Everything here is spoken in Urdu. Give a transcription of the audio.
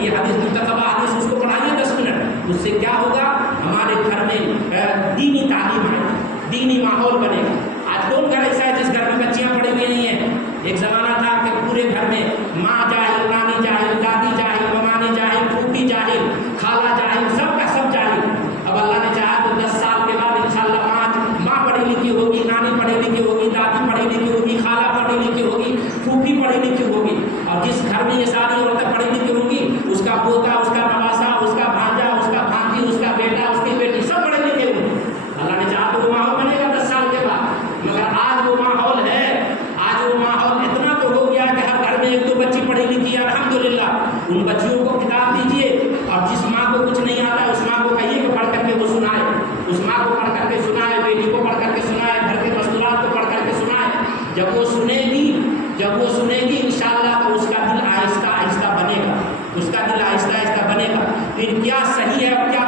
یہ حدیث منتخبہ حدیث اس کو پڑھائیے 10 منٹ، اس سے کیا ہوگا؟ ہمارے گھر میں دینی تعلیم آئے گی، دینی ماحول بنے گا۔ آج کون گھر ایسا ہے جس گھر میں بچیاں پڑھی ہوئی نہیں ہیں؟ ایک زمانہ تھا کہ پورے گھر میں ماں جاہل، نانی جاہل، دادی جاہل، ممانی جاہل، پھوپھی جاہل، خالہ جاہل، سب کا سب جاہل۔ اب اللہ نے چاہا تو 10 سال کے بعد انشاءاللہ ماں پڑھی لکھی ہوگی، نانی پڑھی لکھی ہوگی، دادی پڑھی لکھی ہوگی، خالہ پڑھی لکھی ہوگی، پھوپھی پڑھی لکھی ہوگی، اور جس گھر میں یہ ساری عورتیں پڑھی لکھی ہوگی اس کا پوتا، اس کا نواسا، اس کا بھانجا، اس کا بھانجی، اس کا بیٹا، اس کی بیٹی سب پڑھے لکھے ہوئے۔ اللہ نے چاہا تو وہ ماحول بنے گا 10 سال کے بعد، مگر آج وہ ماحول ہے، آج وہ ماحول اتنا تو ہو گیا کہ ہر گھر میں 1-2 بچی پڑھی لکھی ہے الحمدللہ۔ ان بچیوں کو کتاب دیجیے، اور جس ماں کو کچھ نہیں آتا اس ماں کو کہیے کہ پڑھ کر کے وہ سنائے، اس ماں کو پڑھ کر کے سنائے، بیٹی کو پڑھ کر کے سنائے، گھر کے مستورات کو پڑھ کر کے سنائے۔ جب وہ سنے گی انشاءاللہ تو اس کا دل آہستہ آہستہ بنے گا، اس کا دل آہستہ آہستہ بنے گا۔ پھر کیا صحیح ہے اور کیا